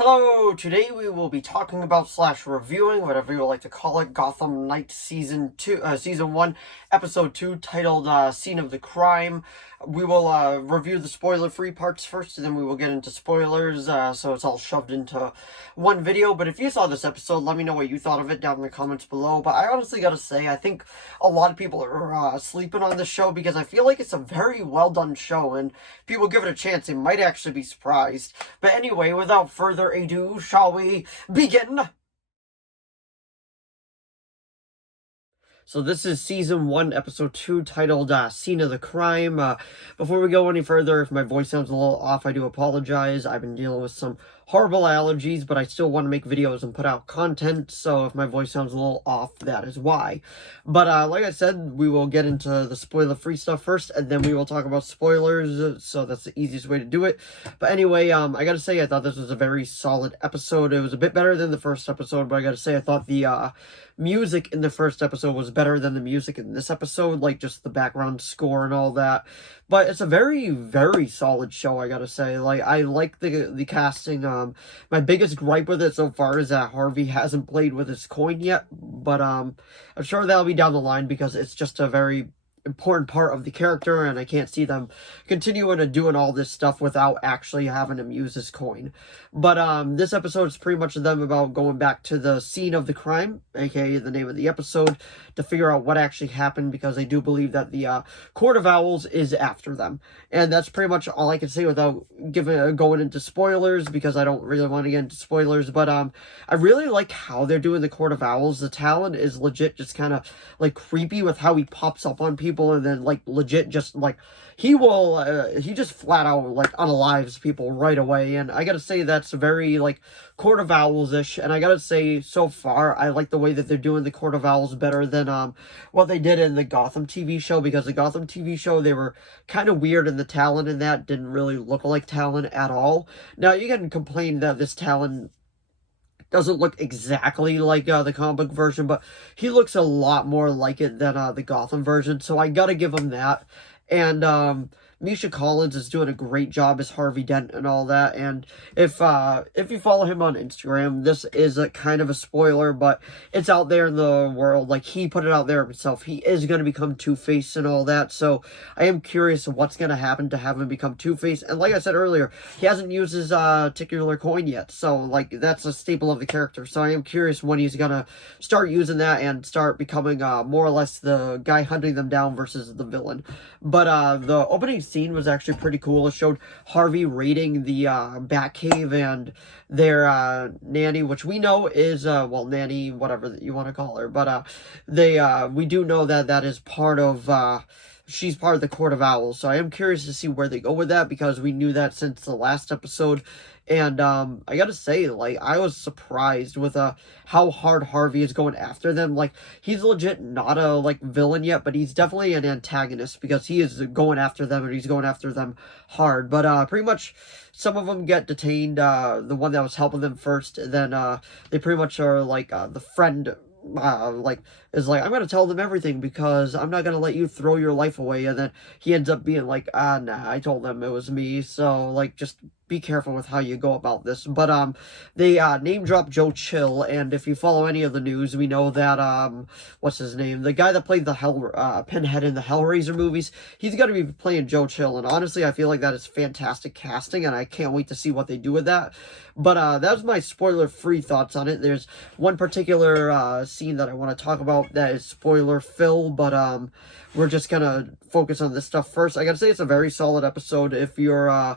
Hello, today we will be talking about slash reviewing, whatever you would like to call it, Gotham Knight Season 1, Episode 2, titled Scene of the Crime. We will review the spoiler-free parts first, and then we will get into spoilers, so it's all shoved into one video. But if you saw this episode, let me know what you thought of it down in the comments below. But I honestly gotta say, I think a lot of people are sleeping on this show, because I feel like it's a very well-done show, and if people give it a chance, they might actually be surprised. But anyway, without further ado, shall we begin? So this is Season 1, Episode 2, titled Scene of the Crime. Before we go any further, if my voice sounds a little off, I do apologize. I've been dealing with some horrible allergies, but I still want to make videos and put out content, so if my voice sounds a little off, that is why. But like I said, we will get into the spoiler-free stuff first, and then we will talk about spoilers, so that's the easiest way to do it. But anyway, I gotta say, I thought this was a very solid episode. It was a bit better than the first episode, but I gotta say, I thought the music in the first episode was better than the music in this episode, like just the background score and all that. But it's a very, very solid show, I gotta say. Like, I like the casting. My biggest gripe with it so far is that Harvey hasn't played with his coin yet, but I'm sure that'll be down the line, because it's just a very important part of the character, and I can't see them continuing to doing all this stuff without actually having him use his coin. But this episode is pretty much them about going back to the scene of the crime, aka the name of the episode, to figure out what actually happened, because they do believe that the Court of Owls is after them. And that's pretty much all I can say without going into spoilers, because I don't really want to get into spoilers. But I really like how they're doing the Court of Owls. The talent is legit just kind of like creepy with how he pops up on people, and then like legit just like he just flat out like unalives people right away. And I gotta say, that's very like Court of Owls-ish, and I gotta say, so far I like the way that they're doing the Court of Owls better than what they did in the Gotham TV show, because the Gotham TV show, they were kind of weird, and the Talon in that didn't really look like Talon at all. Now you can complain that this Talon doesn't look exactly like the comic book version, but he looks a lot more like it than the Gotham version, so I gotta give him that. And Misha Collins is doing a great job as Harvey Dent and all that. And if you follow him on Instagram, this is a kind of a spoiler, but it's out there in the world. Like, he put it out there himself. He is going to become Two-Face and all that. So I am curious what's going to happen to have him become Two-Face. And like I said earlier, he hasn't used his particular coin yet. So like, that's a staple of the character. So I am curious when he's going to start using that and start becoming more or less the guy hunting them down versus the villain. But the opening scene was actually pretty cool. It showed Harvey raiding the Batcave and their nanny, which we know is well, nanny, whatever you want to call her, but we do know that that is part of she's part of the Court of Owls. So I am curious to see where they go with that, because we knew that since the last episode. And I gotta say, like, I was surprised with how hard Harvey is going after them. Like, he's legit not a like villain yet, but he's definitely an antagonist, because he is going after them, and he's going after them hard. But pretty much some of them get detained. The one that was helping them first, then they pretty much are like the friend like is like, I'm gonna tell them everything, because I'm not gonna let you throw your life away. And then he ends up being like, nah, I told them it was me. So like, just be careful with how you go about this. But they name drop Joe Chill, and if you follow any of the news, we know that what's his name, the guy that played the Pinhead in the Hellraiser movies, he's gonna be playing Joe Chill. And honestly, I feel like that is fantastic casting, and I can't wait to see what they do with that. But that was my spoiler-free thoughts on it. There's one particular scene that I want to talk about that is spoiler-filled, but we're just gonna focus on this stuff first. I gotta say, it's a very solid episode. If you're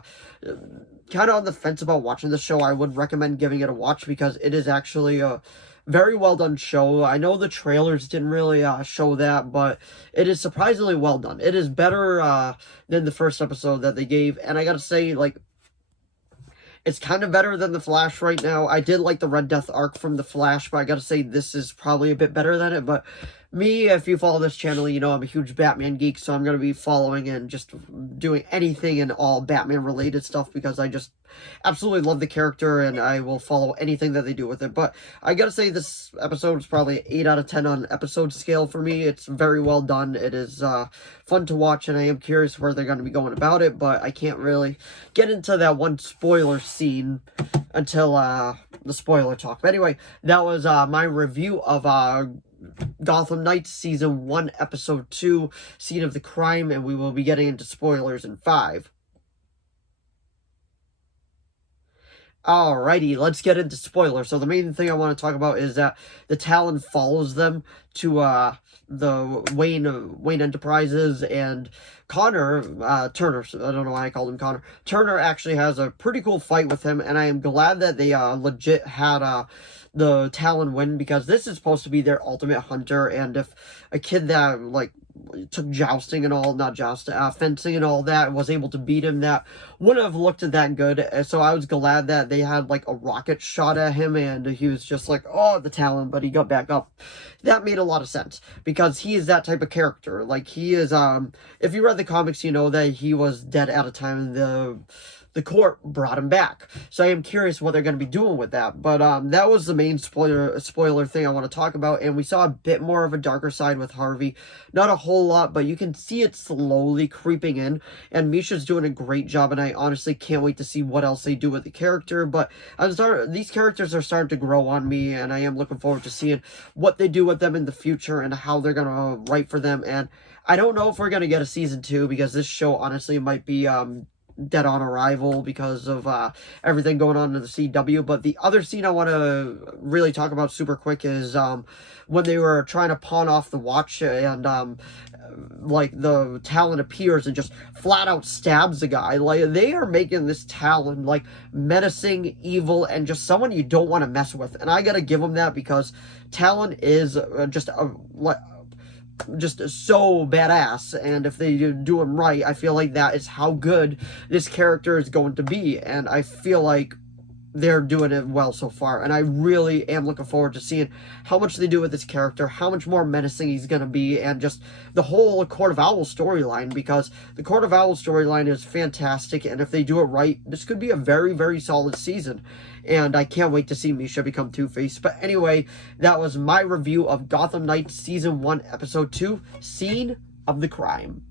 kind of on the fence about watching the show, I would recommend giving it a watch, because it is actually a very well done show. I know the trailers didn't really show that, but it is surprisingly well done. It is better than the first episode that they gave, and I gotta say, like, it's kind of better than The Flash right now. I did like the Red Death arc from The Flash, but I gotta say, this is probably a bit better than it. But me, if you follow this channel, you know I'm a huge Batman geek, so I'm gonna be following and just doing anything and all Batman-related stuff, because I just absolutely love the character, and I will follow anything that they do with it. But I gotta say, this episode is probably 8 out of 10 on episode scale for me. It's very well done. It is fun to watch, and I am curious where they're going to be going about it, but I can't really get into that one spoiler scene until the spoiler talk. But anyway, that was my review of Gotham Knights Season 1, Episode 2, Scene of the Crime, and we will be getting into spoilers in 5. Alrighty, let's get into spoilers. So the main thing I want to talk about is that the Talon follows them to the Wayne Enterprises, and Connor, Turner, I don't know why I called him Connor. Turner actually has a pretty cool fight with him, and I am glad that they legit had the Talon win, because this is supposed to be their ultimate hunter, and if a kid that, like, took jousting and all, not jousting, fencing and all that, was able to beat him, that wouldn't have looked that good. So I was glad that they had, like, a rocket shot at him, and he was just like, oh, the Talon, but he got back up. That made a lot of sense, because he is that type of character. Like, he is, if you read the comics, you know that he was dead at a time the court brought him back. So I am curious what they're going to be doing with that. But that was the main spoiler thing I want to talk about. And we saw a bit more of a darker side with Harvey. Not a whole lot, but you can see it slowly creeping in. And Misha's doing a great job, and I honestly can't wait to see what else they do with the character. But these characters are starting to grow on me, and I am looking forward to seeing what they do with them in the future and how they're going to write for them. And I don't know if we're going to get a season 2, because this show honestly might be dead on arrival because of everything going on in the CW. But the other scene I want to really talk about super quick is when they were trying to pawn off the watch, and like, the Talon appears and just flat out stabs the guy. Like, they are making this Talon like menacing, evil, and just someone you don't want to mess with. And I gotta give them that, because Talon is just so badass, and if they do him right, I feel like that is how good this character is going to be, and I feel like they're doing it well so far, and I really am looking forward to seeing how much they do with this character, how much more menacing he's going to be, and just the whole Court of Owls storyline, because the Court of Owls storyline is fantastic, and if they do it right, this could be a very, very solid season, and I can't wait to see Misha become Two-Face. But anyway, that was my review of Gotham Knights Season 1, Episode 2, Scene of the Crime.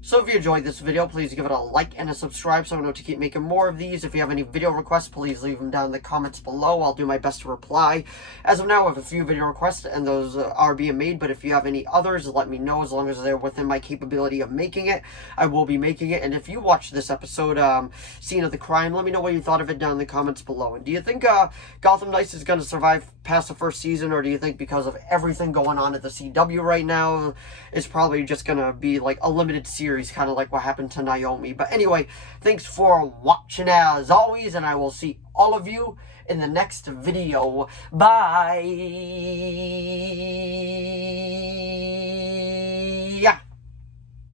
So if you enjoyed this video, please give it a like and a subscribe so I know to keep making more of these. If you have any video requests, please leave them down in the comments below. I'll do my best to reply. As of now, I have a few video requests, and those are being made, but if you have any others, let me know. As long as they're within my capability of making it, I will be making it. And if you watched this episode, Scene of the Crime, let me know what you thought of it down in the comments below. And do you think Gotham Knights is going to survive past the first season, or do you think because of everything going on at the CW right now, it's probably just going to be like a limited series, kind of like what happened to Naomi? But anyway, thanks for watching as always, and I will see all of you in the next video. Bye!